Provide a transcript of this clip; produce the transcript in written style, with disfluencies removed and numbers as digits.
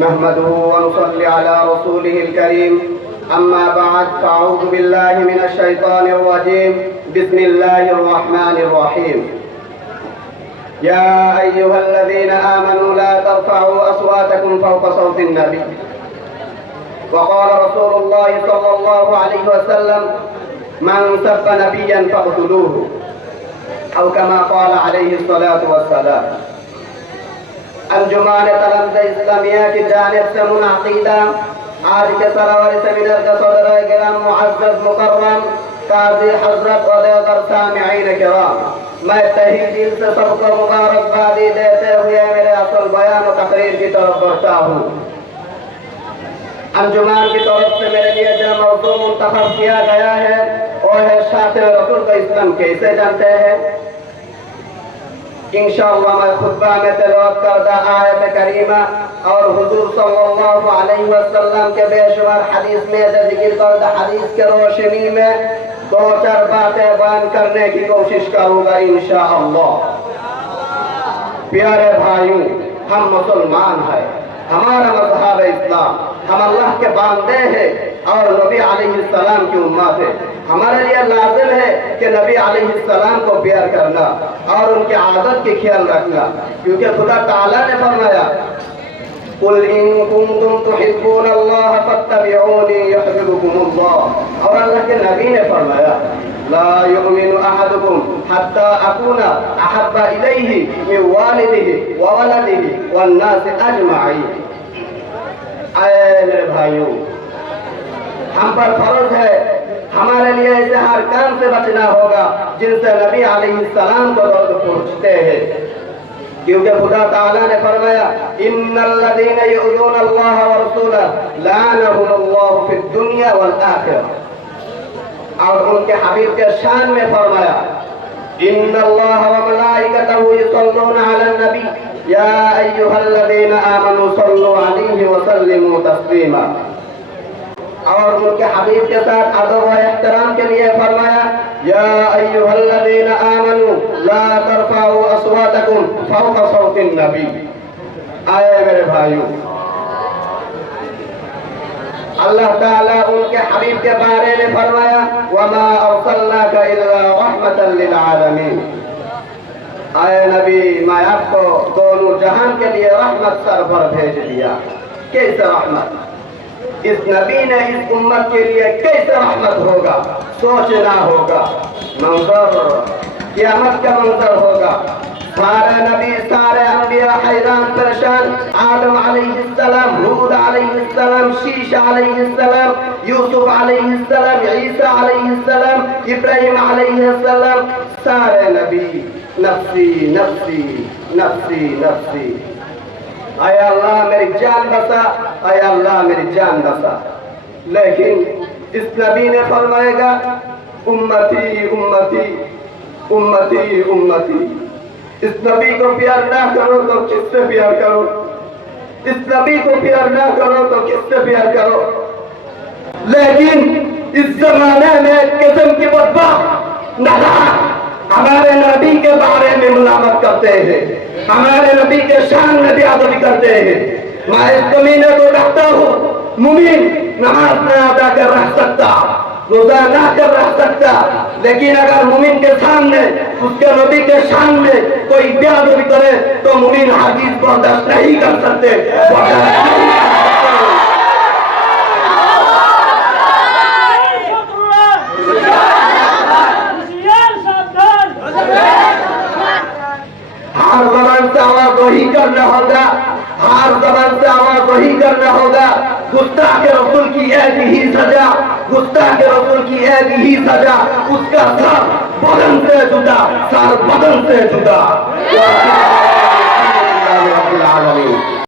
نحمده ونصلي على رسوله الكريم أما بعد فأعوذ بالله من الشيطان الرجيم بسم الله الرحمن الرحيم يا أيها الذين آمنوا لا ترفعوا أصواتكم فوق صوت النبي وقال رسول الله صلى الله عليه وسلم من سب نبيا فاقتلوه أو كما قال عليه الصلاة والسلام انجمان طلبہ اسلامیہ کی جانب سے منعقدہ آج کے سرور سیمینار کا صدر کرام معزز مکرم قاضی حضرت و دیگر سامعین کرام، میں تہی دل سے سب کو مبارکبادی دیتے ہوئے میرے اصل بیان و تقریر کی طرف بڑھتا ہوں۔ انجمان کی طرف سے میرے لیے جو موضوع منتخب کیا گیا ہے وہ ہے شاطر رسول کا اسلام کیسے جانتے ہیں۔ انشاءاللہ میں خطبہ میں تلاوت کردہ آیت کریمہ اور حضور صلی اللہ علیہ وسلم کے بے شمار حدیث میں سے ذکر کردہ حدیث کے روشنی میں دو چار باتیں بیان کرنے کی کوشش کروں گا انشاءاللہ۔ پیارے بھائیوں، ہم مسلمان ہیں، ہمارا مذہب اسلام، ہم اللہ کے بندے ہیں اور نبی علیہ السلام کی امت ہے۔ ہمارے لیے لازم ہے کہ نبی علیہ السلام کو پیار کرنا اور ان کی عادت کی خیال رکھنا، کیونکہ خدا تعالیٰ نے فرمایا قُلْ إِن كُنتُمْ تُحِبُّونَ اللَّهَ فَاتَّبِعُونِي يُحْبِبْكُمُ اللَّهُ، اور اللہ کے نبی نے فرمایا لَا يُؤْمِنُ أَحَدُكُمْ حَتَّى أَكُونَ أَحَبَّ إِلَيْهِ مِنْ وَالِدِهِ وَوَلَدِهِ وَالنَّاسِ أَجْمَعِينَ۔ اے میرے بھائیوں، ہم پر فرض ہے، ہمارے لیے ایسے ہر کام سے بچنا ہوگا جن سے نبی علیہ السلام کو درد پہنچتے ہیں، کیونکہ خدا تعالیٰ نے فرمایا ان الذین یؤذون اللہ ورسولہ لعنہم اللہ فی الدنیا والآخرہ، اور ان کے حبیب کے شان میں فرمایا ان اللہ وملائکتہ یصلون علی النبی یا ایھا الذین آمنوا صلوا علیہ وسلموا تسلیما، اور ان کے حبیب کے ساتھ ادب و احترام کے لیے فرمایا یا ایھا الذین آمنوا لا ترفعوا اصواتکم فوق صوت النبی۔ آئے میرے بھائیوں، اللہ تعالیٰ ان کے حبیب کے بارے میں فرمایا وما ارسلناک الا رحمتا للعالمین۔ اے نبی، میں آپ کو دونوں جہان کے لیے رحمت سر پر بھیج دیا۔ کیسے رحمت؟ اس نبی نے اس امت کے لیے کیسے رحمت ہوگا سوچنا ہوگا۔ منظر قیامت کا منظر ہوگا، سارے نبی سارے انبیاء حیران پریشان، آدم علیہ السلام، ہود علیہ السلام، شیش علیہ السلام، یوسف علیہ السلام، عیسیٰ علیہ السلام، ابراہیم علیہ السلام، سارے نبی نفسی نفسی نفسی نفسی، اے اللہ میری جان بسا، اے اللہ میری جان بسا۔ لیکن اس نبی نے فرمائے گا امتی امتی امتی امتی۔ اس نبی کو پیار نہ کرو تو کس سے پیار کرو؟ اس نبی کو پیار نہ کرو تو کس سے پیار کرو؟ لیکن اس زمانے میں ایک قسم کی بدبخت نادان ہمارے نبی کے بارے میں ملامت کرتے ہیں، ہمارے نبی کے شان میں بے ادبی کرتے ہیں۔ میں اس کمینے کو کہتا ہوں مومن نماز نہ ادا کر رہ سکتا، روزہ نہ کر رہ سکتا، لیکن اگر مومن کے سامنے اس کے نبی کے شان میں کوئی بے ادبی کرے تو مومن ہرگز برداشت نہیں کر سکتے۔ ہر زبان سے آواز وہی کرنا ہوگا، ہر زبان سے آواز وہی کرنا ہوگا، گستاخ رسول کی ایک ہی سزا، گستاخ رسول کی ایک ہی سزا، اس کا سر بدن سے جدا، سر بدن سے جدا۔